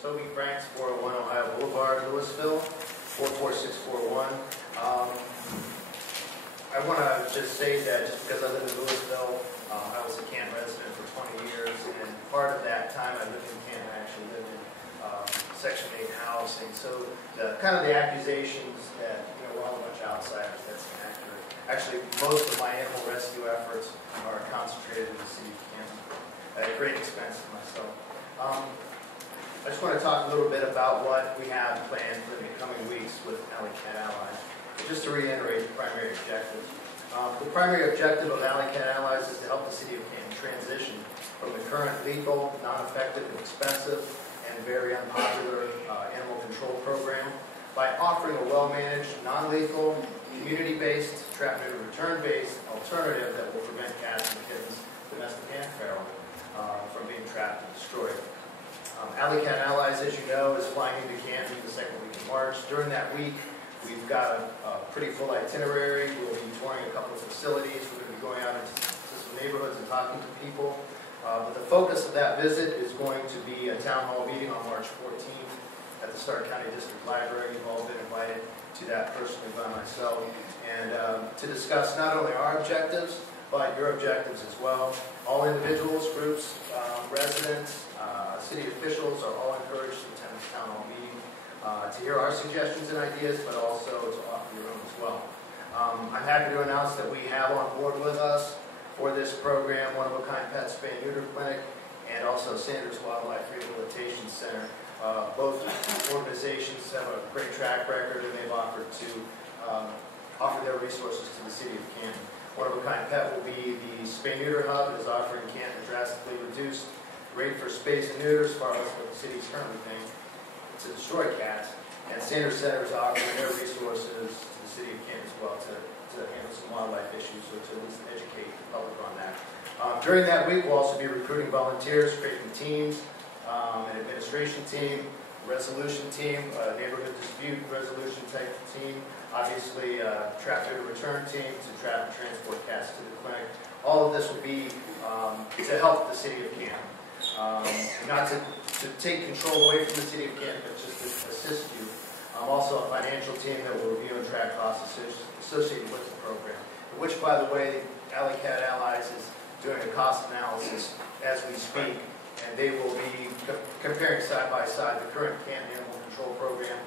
Toby Franks, 401 Ohio Boulevard, Louisville, 44641. I want to just say that just because I live in Louisville, I was a Canton resident for 20 years, and part of that time I lived in Canton, I actually lived in Section 8 housing. So the accusations that, we're all a bunch of outsiders, that's inaccurate. Actually, most of my animal rescue efforts are concentrated in the city of Canton at a great expense to myself. I just want to talk a little bit about what we have planned for the coming weeks with Alley Cat Allies. Just to reiterate the primary objectives. The primary objective of Alley Cat Allies is to help the city of Canton transition from the current lethal, non-effective, and expensive, and very unpopular animal control program by offering a well-managed, non-lethal, community-based, trap-neuter return-based alternative that will prevent cats and kittens, domestic and feral, from being trapped and destroyed. Alley Cat Allies, as you know, is flying into Canton the second week of March. During that week, we've got a pretty full itinerary. We'll be touring a couple of facilities. We're going to be going out into some neighborhoods and talking to people. But the focus of that visit is going to be a town hall meeting on March 14th at the Stark County District Library. You've all been invited to that personally by myself. And to discuss not only our objectives, but your objectives as well. All individuals, groups, residents, city officials are all encouraged to attend this town hall meeting. To hear our suggestions and ideas, but also to offer your own as well. I'm happy to announce that we have on board with us for this program one-of-a-kind pet spay and neuter clinic and also Sanders Wildlife Rehabilitation Center. Both organizations have a great track record, and they've offered to offer their resources to the city of Canton. One-of-a-kind pet will be the spay-neuter hub. It is offering Canton a drastically reduced rate for spays and neuters, far less than what the city is currently paying to destroy cats, and Sanders Center is offering their resources to the city of Canton as well to handle some wildlife issues, or to at least educate the public on that. During that week, we'll also be recruiting volunteers, creating teams, an administration team, resolution team, a neighborhood dispute resolution type team, obviously a trap-neuter return team to trap and transport cats to the clinic. All of this will be to help the city of Canton. Not to take control away from the city of Canton, but just to assist you. Also a financial team that will review and track costs associated with the program, which, by the way, Alley Cat Allies is doing a cost analysis as we speak, and they will be comparing side by side the current Canton Animal Control Program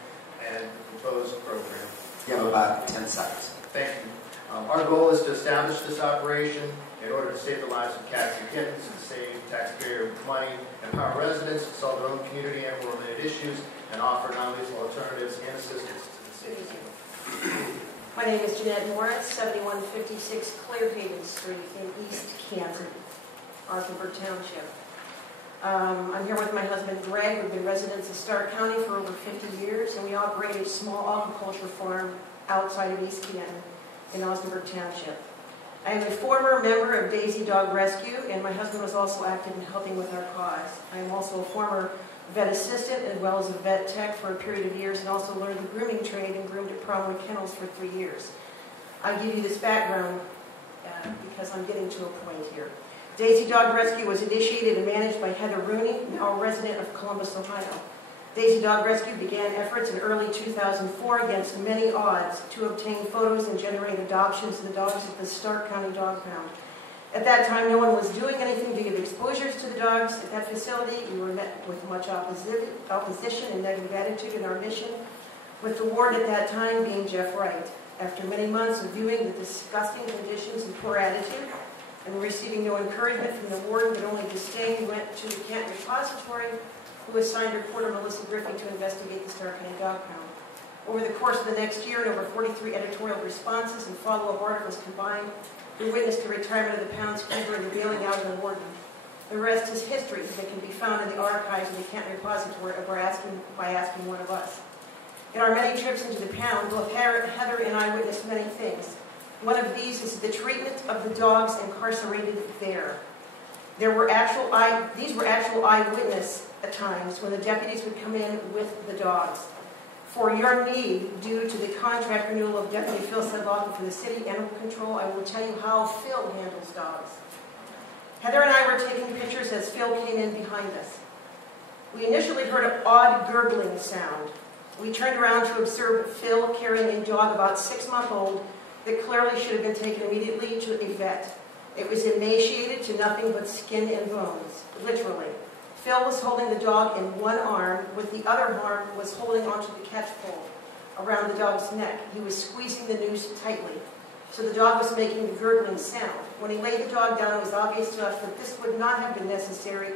and the proposed program. You have about 10 seconds. Thank you. Our goal is to establish this operation in order to save the lives of cats and kittens, and save taxpayer money, empower residents to solve their own community animal-related issues, and offer non-lethal alternatives and assistance to the city. My name is Jeanette Morris, 7156 Clearhaven Street in East Canton, Arthurburg Township. I'm here with my husband Greg. We've been residents of Stark County for over 50 years, and we operate a small aquaculture farm outside of East Canton in Arthurburg Township. I am a former member of Daisy Dog Rescue, and my husband was also active in helping with our cause. I am also a former vet assistant as well as a vet tech for a period of years, and also learned the grooming trade and groomed at Cromwell Kennels for 3 years. I give you this background because I'm getting to a point here. Daisy Dog Rescue was initiated and managed by Heather Rooney, now a resident of Columbus, Ohio. Daisy Dog Rescue began efforts in early 2004 against many odds to obtain photos and generate adoptions of the dogs at the Stark County Dog Pound. At that time, no one was doing anything to give exposures to the dogs at that facility. We were met with much opposition and negative attitude in our mission, with the warden at that time being Jeff Wright. After many months of viewing the disgusting conditions and poor attitude, and receiving no encouragement from the warden but only disdain, we went to the Canton Repository, who assigned reporter Melissa Griffey to investigate the Stark County Dog Pound. Over the course of the next year, and over 43 editorial responses and follow-up articles combined, we witnessed the retirement of the pound's keeper and the bailing out of the warden. The rest is history that can be found in the archives of the Canton Repository by asking one of us. In our many trips into the pound, both Heather and I witnessed many things. One of these is the treatment of the dogs incarcerated there. These were actual eyewitness at times when the deputies would come in with the dogs. For your need, due to the contract renewal of Deputy Phil Sedlocke for the City Animal Control, I will tell you how Phil handles dogs. Heather and I were taking pictures as Phil came in behind us. We initially heard an odd gurgling sound. We turned around to observe Phil carrying a dog about 6-month-old that clearly should have been taken immediately to a vet. It was emaciated to nothing but skin and bones, literally. Phil was holding the dog in one arm, with the other arm was holding onto the catch pole around the dog's neck. He was squeezing the noose tightly, so the dog was making the gurgling sound. When he laid the dog down, it was obvious to us that this would not have been necessary,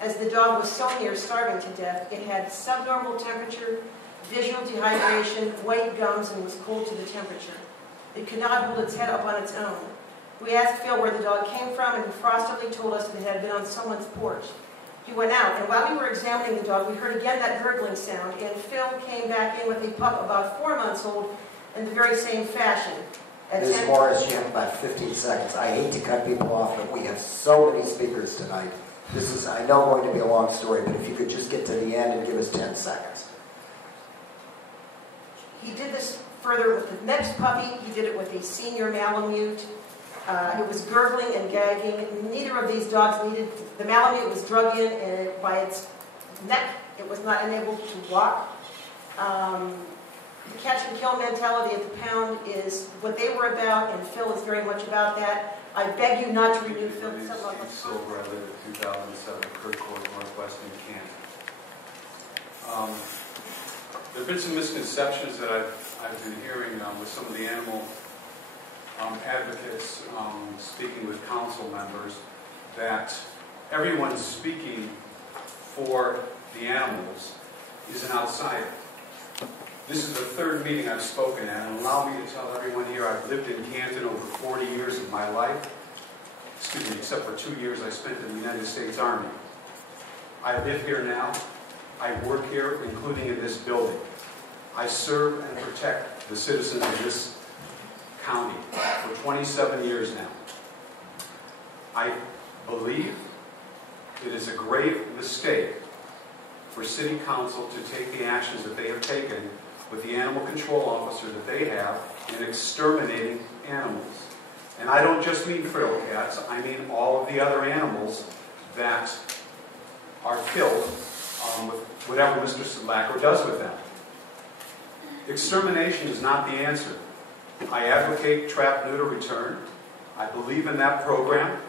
as the dog was so near starving to death. It had subnormal temperature, visual dehydration, white gums, and was cold to the temperature. It could not hold its head up on its own. We asked Phil where the dog came from, and he frostily told us that it had been on someone's porch. He went out, and while we were examining the dog, we heard again that gurgling sound, and Phil came back in with a pup about 4 months old in the very same fashion. Ms. Morris, you have about 15 seconds. I hate to cut people off, but we have so many speakers tonight. This is, I know, going to be a long story, but if you could just get to the end and give us 10 seconds. He did this further with the next puppy. He did it with a senior Malamute. It was gurgling and gagging. Neither of these dogs needed, the Malamute was drug in, and by its neck, it was not enabled to walk. The catch and kill mentality at the pound is what they were about, and Phil is very much about that. I beg you not to renew Phil. Steve Silver, I live at 2007 Kirk Court, Northwest in Canton. There have been some misconceptions that I've been hearing with some of the animal advocates speaking with council members, that everyone speaking for the animals is an outsider. This is the third meeting I've spoken at, and allow me to tell everyone here I've lived in Canton over 40 years of my life. Excuse me, except for 2 years I spent in the United States Army. I live here now. I work here, including in this building. I serve and protect the citizens of this county for 27 years now. I believe it is a grave mistake for City Council to take the actions that they have taken with the animal control officer that they have in exterminating animals. And I don't just mean feral cats, I mean all of the other animals that are killed with whatever Mr. Sadlacker does with them. Extermination is not the answer. I advocate trap, neuter, return. I believe in that program.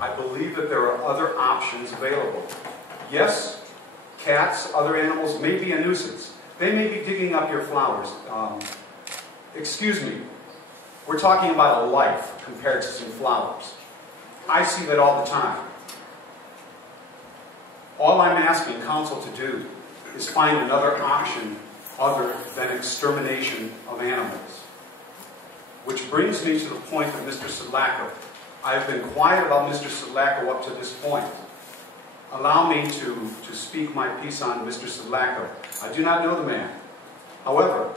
I believe that there are other options available. Yes, cats, other animals may be a nuisance. They may be digging up your flowers. Excuse me, we're talking about a life compared to some flowers. I see that all the time. All I'm asking council to do is find another option other than extermination of animals. Which brings me to the point of Mr. Sadlacker. I've been quiet about Mr. Sadlacker up to this point. Allow me to speak my piece on Mr. Sadlacker. I do not know the man. However,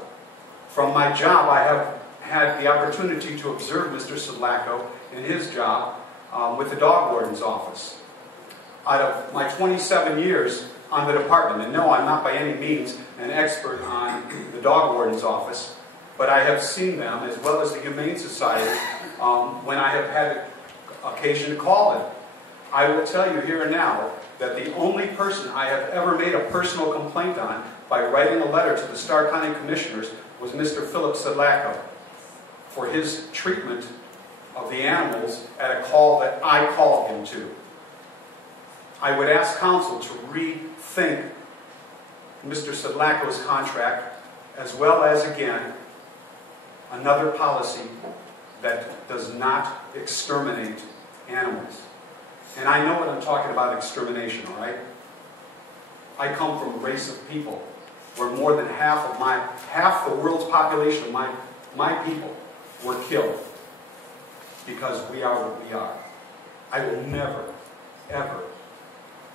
from my job, I have had the opportunity to observe Mr. Sadlacker in his job with the dog warden's office. Out of my 27 years on the department, and no, I'm not by any means an expert on the dog warden's office, but I have seen them, as well as the Humane Society, when I have had occasion to call them. I will tell you here and now that the only person I have ever made a personal complaint on by writing a letter to the Stark County Commissioners was Mr. Philip Sadlacker for his treatment of the animals at a call that I called him to. I would ask council to rethink Mr. Sadlacker's contract, as well as, again, another policy that does not exterminate animals. And I know what I'm talking about, extermination, all right? I come from a race of people where more than half the world's population of my people were killed because we are what we are. I will never, ever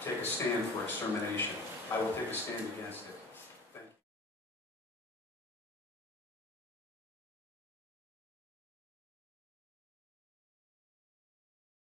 take a stand for extermination. I will take a stand against it.